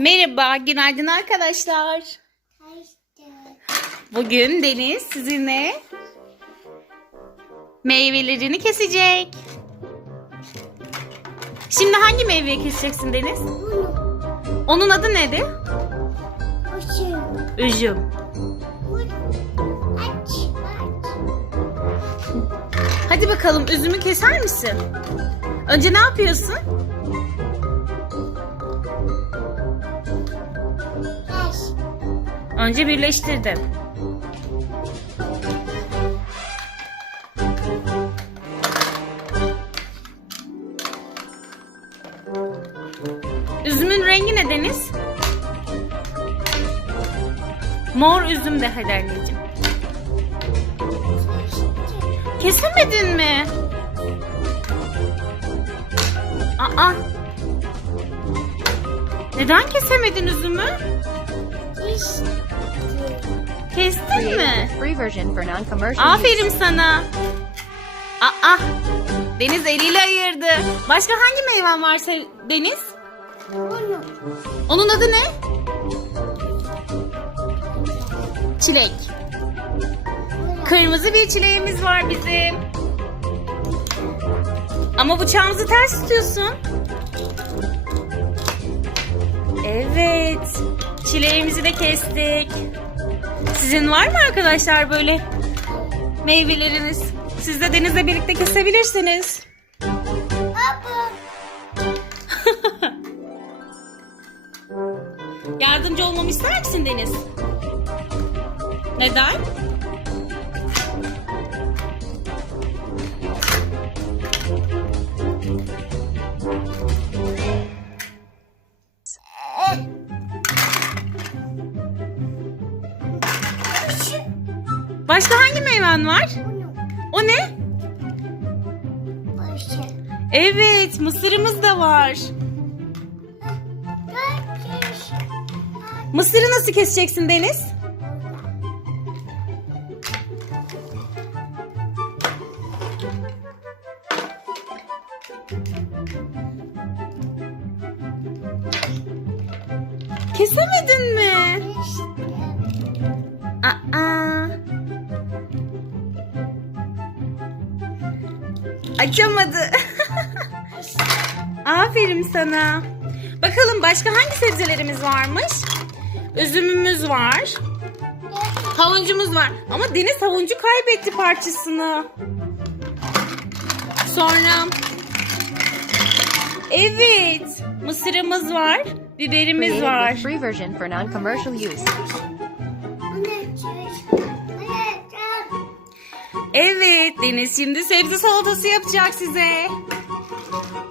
Merhaba, günaydın arkadaşlar. Bugün Deniz sizinle meyvelerini kesecek. Şimdi hangi meyveyi keseceksin Deniz? Onun adı nedir? Üzüm. Hadi bakalım üzümü keser misin? Önce ne yapıyorsun? Önce birleştirdin. Üzümün rengi ne Deniz? Mor üzüm de hadi. Kesemedin mi? Aa. Neden kesemedin üzümü? Kestin mi? Free version for non-commercial use. Aferin sana. Aa. Deniz eliyle ayırdı. Başka hangi meyven var Deniz? Onun adı ne? Çilek. Kırmızı bir çileğimiz var bizim. Ama bıçağımızı ters tutuyorsun. Evet. Çileğimizi de kestik. Sizin var mı arkadaşlar böyle meyveleriniz? Siz de Deniz'le birlikte kesebilirsiniz. Yardımcı olmamı ister misin Deniz? Neden? Başka hangi meyven var? O ne? Evet, mısırımız da var. Mısırı nasıl keseceksin Deniz? Kesemedin mi? Aa. Açamadı. Aferin sana. Bakalım başka hangi sebzelerimiz varmış? Üzümümüz var. Havuncumuz var. Ama Deniz havuncu kaybetti parçasını. Sonra Evet, mısırımız var, biberimiz var. Evet, Deniz şimdi sebze salatası yapacak size.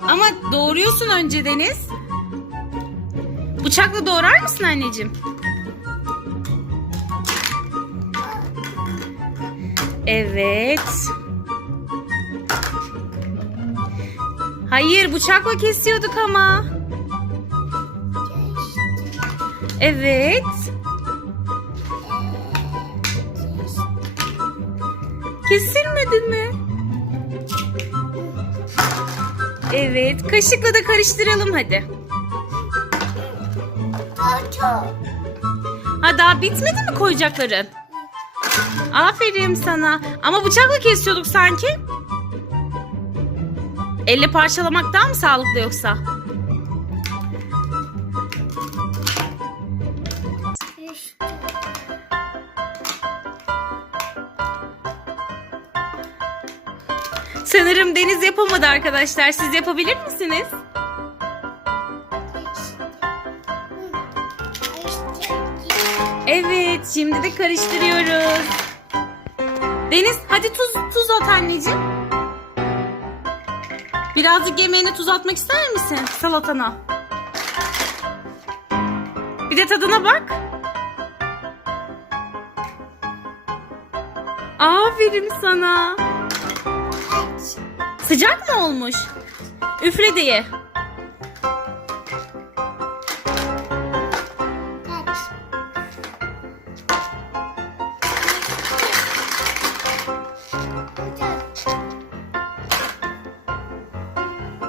Ama doğruyorsun önce Deniz. Bıçakla doğrar mısın anneciğim? Evet. Hayır, bıçakla kesiyorduk ama. Evet. Kesilmedi mi? Evet, kaşıkla da karıştıralım hadi. Ha daha bitmedi mi koyacakların? Aferin sana. Ama bıçakla kesiyorduk sanki. Elle parçalamak daha mı sağlıklı yoksa? Sanırım Deniz yapamadı arkadaşlar. Siz yapabilir misiniz? Evet, şimdi de karıştırıyoruz. Deniz, hadi tuz tuz at anneciğim. Birazcık yemeğine tuz atmak ister misin salatana? Bir de tadına bak. Aferin sana. Sıcak mı olmuş? Üfle diye.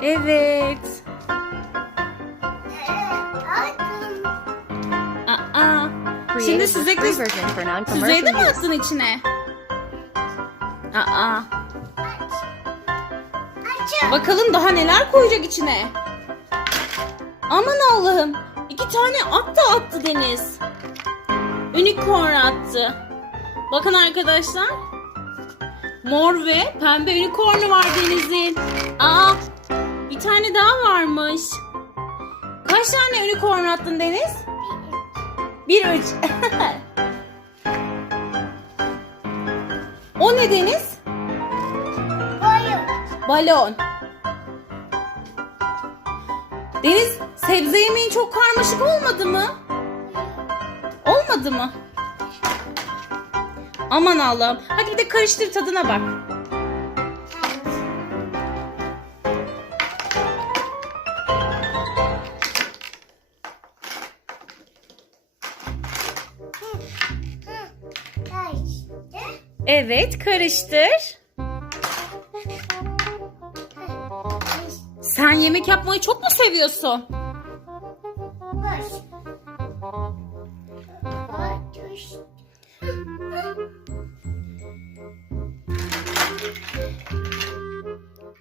Evet. Şimdi Created with süzekle Süzeyi de mi attın içine? Aa. Bakalım daha neler koyacak içine. Aman Allah'ım. iki tane at da attı Deniz. Unicorn attı. Bakın arkadaşlar. Mor ve pembe unicornu var Deniz'in. Aa. Bir tane daha varmış. Kaç tane unicorn attın Deniz? Bir üç. o ne Deniz? Balon. Deniz sebze yemeğin çok karmaşık olmadı mı? Olmadı mı? Aman Allah'ım. Hadi bir de karıştır tadına bak. Evet karıştır. Sen yemek yapmayı çok mu seviyorsun?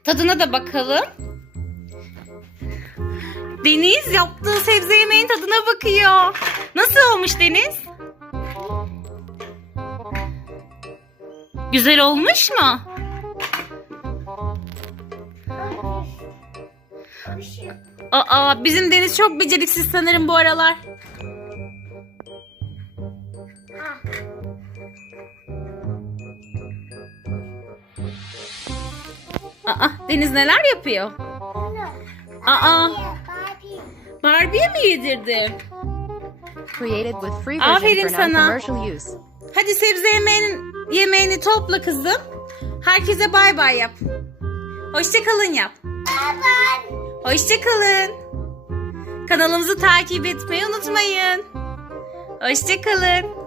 Tadına da bakalım. Deniz yaptığı sebze yemeğin tadına bakıyor. Nasıl olmuş Deniz? Güzel olmuş mu? Aa, bizim Deniz çok beceriksiz sanırım bu aralar. Aa, Deniz neler yapıyor? Aa, Barbie'ye mi yedirdi? Created with free version Aferin sana. Hadi sebze yemeğin, yemeğini topla kızım. Herkese bay bay yap. Hoşça kalın yap. Hoşça kalın. Kanalımızı takip etmeyi unutmayın. Hoşça kalın.